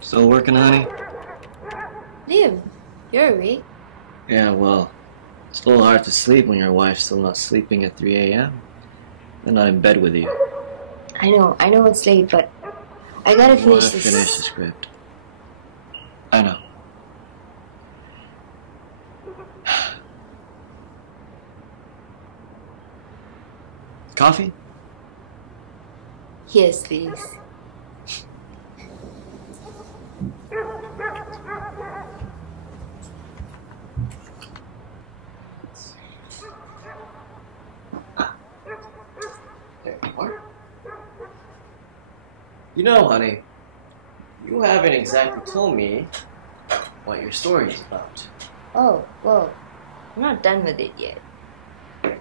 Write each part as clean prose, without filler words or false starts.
Still working, honey? Liam, you're awake. Yeah, well, it's a little hard to sleep when your wife's still not sleeping at 3 a.m. and not in bed with you. I know it's late, but I gotta finish this. Finish the script. I know. Coffee? Yes, please. There you are. You know, honey, you haven't exactly told me what your story is about. Oh, well, I'm not done with it yet.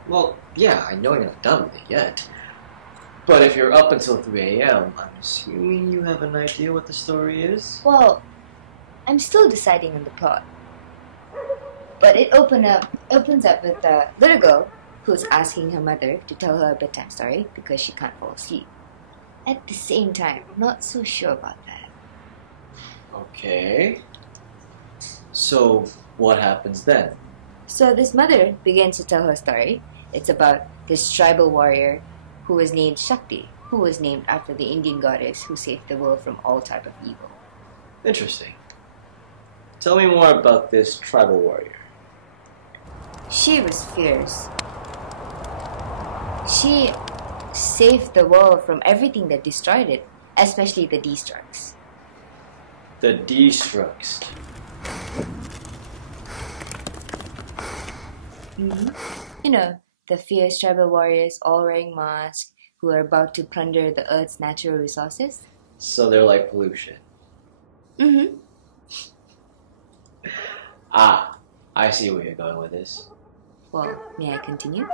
Well, yeah, I know you're not done with it yet. But if you're up until 3 a.m., I'm assuming you have an idea what the story is? Well, I'm still deciding on the plot. But it opens up with a little girl who's asking her mother to tell her a bedtime story because she can't fall asleep. At the same time, I'm not so sure about that. Okay. So, what happens then? So this mother begins to tell her story. It's about this tribal warrior who was named Shakti, who was named after the Indian goddess who saved the world from all type of evil. Interesting. Tell me more about this tribal warrior. She was fierce. She saved the world from everything that destroyed it, especially the Destructs. The Destructs. You know, the fierce tribal warriors all wearing masks who are about to plunder the Earth's natural resources. So they're like pollution. Mm-hmm. Ah, I see where you're going with this. Well, may I continue?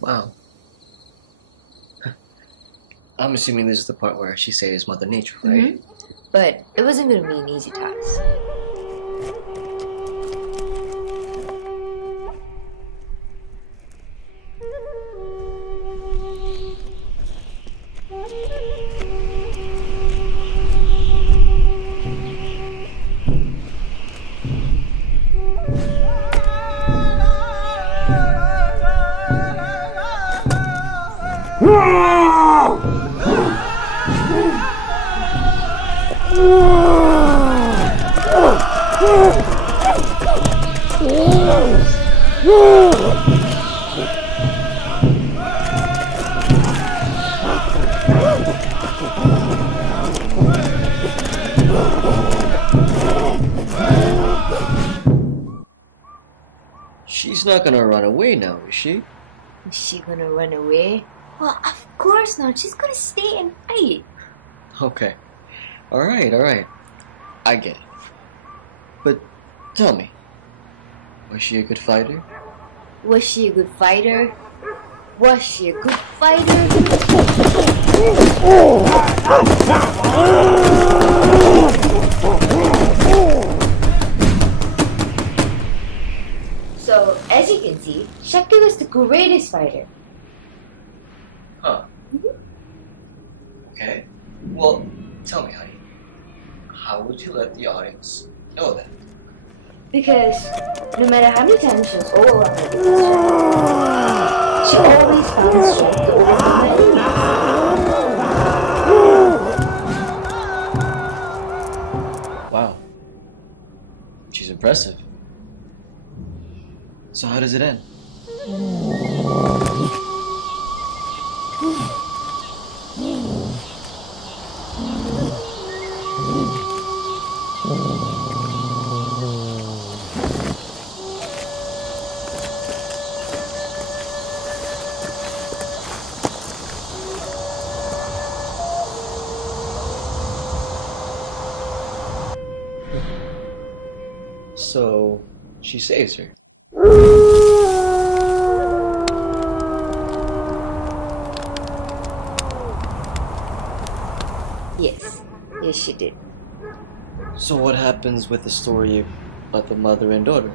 Wow. I'm assuming this is the part where she saves Mother Nature, right? But it wasn't going to be an easy task. She's not gonna run away now, is she? Is she going to run away? Well, of course not. She's going to stay and fight. Okay. Alright. I get it. But tell me, was she a good fighter? Was she a good fighter? Was she a good fighter? So, as you can see, Shakti was the greatest fighter. Huh. Okay. Well, tell me, honey, how would you let the audience know that? Because no matter how many times she was overwhelmed by decision, she always found strength to overcome it. Wow. She's impressive. So how does it end? So she saves her. Yes, she did. So what happens with the story about the mother and daughter?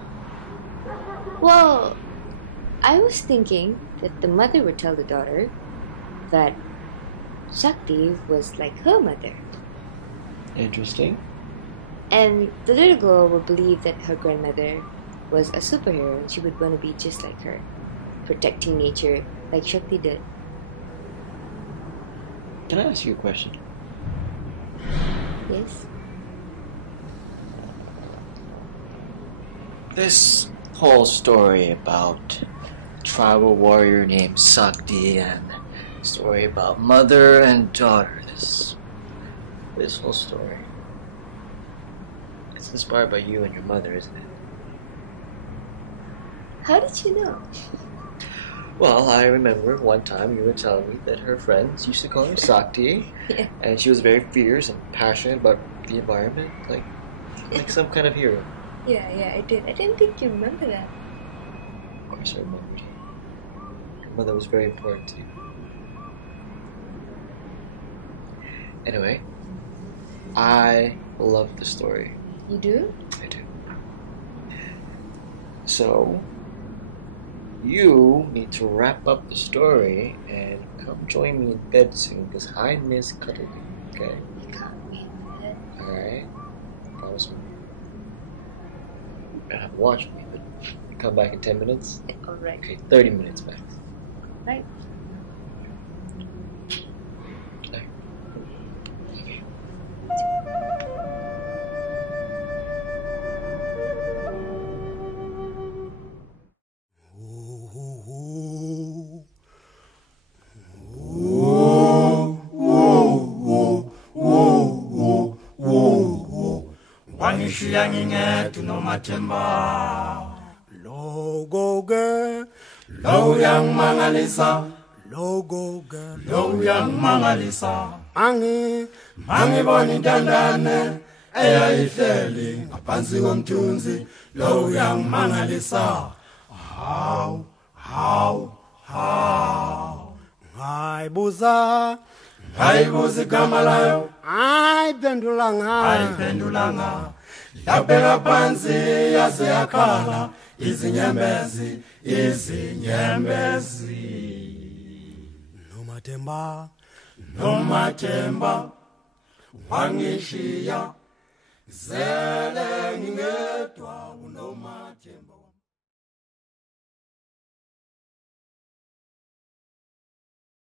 Well, I was thinking that the mother would tell the daughter that Shakti was like her mother. Interesting. And the little girl would believe that her grandmother was a superhero and she would want to be just like her, protecting nature like Shakti did. Can I ask you a question? Yes? This whole story about a tribal warrior named Sakti and story about mother and daughter, this whole story, it's inspired by you and your mother, isn't it? How did you know? Well, I remember one time you were telling me that her friends used to call her Sakti, Yeah. and she was very fierce and passionate about the environment, like some kind of hero. Yeah, I did. I didn't think you remember that. Of course I remembered. Your mother was very important to you. Anyway, I love the story. You do? I do. So, you need to wrap up the story and come join me in bed soon because I miss cuddling, okay? You can't be in bed. Alright? Promise me. You don't have to watch me, but come back in 10 minutes? Alright. Okay, 30 minutes max. Right. Okay. Okay. Wangishiya ngingedwa nomathemba logo ke lo uyangimangalisa logo ke lo uyangimangalisa angibona intandane eyayihleli ngaphansi komthunzi lo uyangimangalisa hawu ngayibuza igama layo ayiphendulanga yabheka phansi yaze yakhala izinyembezi nomathemba wangishiya zele ngingedwa